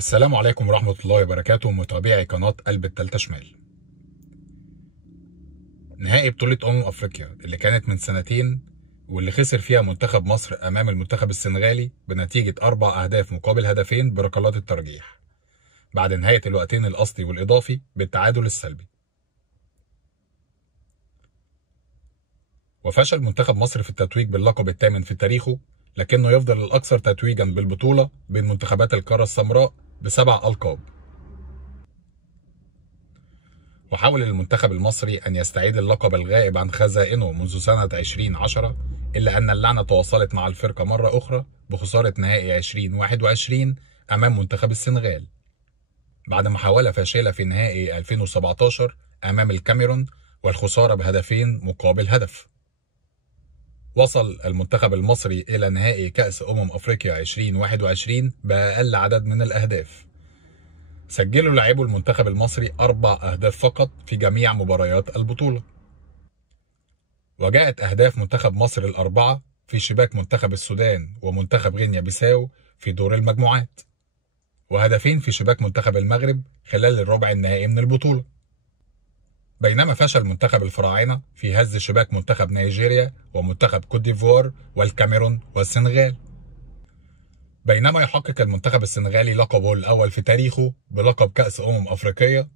السلام عليكم ورحمة الله وبركاته، متابعي قناة قلب التالتة شمال. نهائي بطولة أفريقيا اللي كانت من سنتين واللي خسر فيها منتخب مصر أمام المنتخب السنغالي بنتيجة 4 أهداف مقابل هدفين بركلات الترجيح بعد نهاية الوقتين الأصلي والإضافي بالتعادل السلبي. وفشل منتخب مصر في التتويج باللقب الثامن في تاريخه، لكنه يفضل الأكثر تتويجا بالبطولة بين منتخبات القارة السمراء ب7 ألقاب. وحاول المنتخب المصري أن يستعيد اللقب الغائب عن خزائنه منذ سنة 2010، إلا أن اللعنة تواصلت مع الفرقة مرة أخرى بخسارة نهائي 2021 أمام منتخب السنغال بعد محاولة فاشلة في نهائي 2017 أمام الكاميرون والخسارة بهدفين مقابل هدف. وصل المنتخب المصري إلى نهائي كأس أفريقيا 2021 بأقل عدد من الأهداف. سجلوا لاعبو المنتخب المصري 4 أهداف فقط في جميع مباريات البطولة، وجاءت أهداف منتخب مصر الأربعة في شباك منتخب السودان ومنتخب غينيا بيساو في دور المجموعات، وهدفين في شباك منتخب المغرب خلال الربع النهائي من البطولة. بينما فشل منتخب الفراعنة في هز شباك منتخب نيجيريا ومنتخب كوت ديفوار والكاميرون والسنغال. بينما يحقق المنتخب السنغالي لقبه الأول في تاريخه بلقب كأس أفريقيا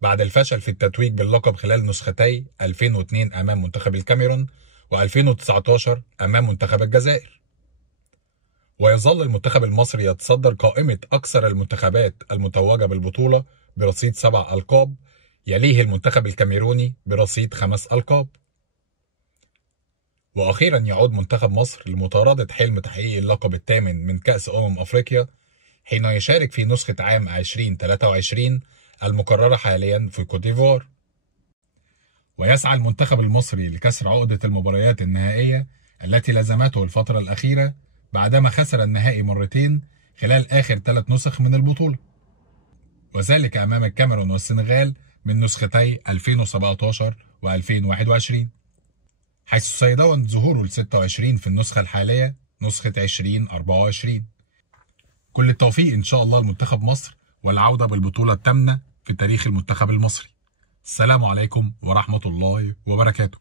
بعد الفشل في التتويج باللقب خلال نسختي 2002 أمام منتخب الكاميرون و2019 أمام منتخب الجزائر. ويظل المنتخب المصري يتصدر قائمة أكثر المنتخبات المتوجة بالبطولة برصيد 7 ألقاب، يليه المنتخب الكاميروني برصيد 5 ألقاب. وأخيرا يعود منتخب مصر لمطاردة حلم تحقيق اللقب الثامن من كأس أفريقيا حين يشارك في نسخة عام 2023 المقررة حاليا في كوت ديفوار. ويسعى المنتخب المصري لكسر عقدة المباريات النهائية التي لزمته الفترة الأخيرة بعدما خسر النهائي مرتين خلال آخر 3 نسخ من البطولة، وذلك أمام الكاميرون والسنغال من نسختي 2017 و2021، حيث سيضمن ظهوره ال 26 في النسخة الحالية نسخة 2024. كل التوفيق إن شاء الله لمنتخب مصر والعودة بالبطولة الثامنة في تاريخ المنتخب المصري. السلام عليكم ورحمة الله وبركاته.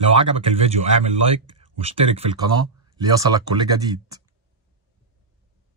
لو عجبك الفيديو اعمل لايك واشترك في القناة ليصلك كل جديد.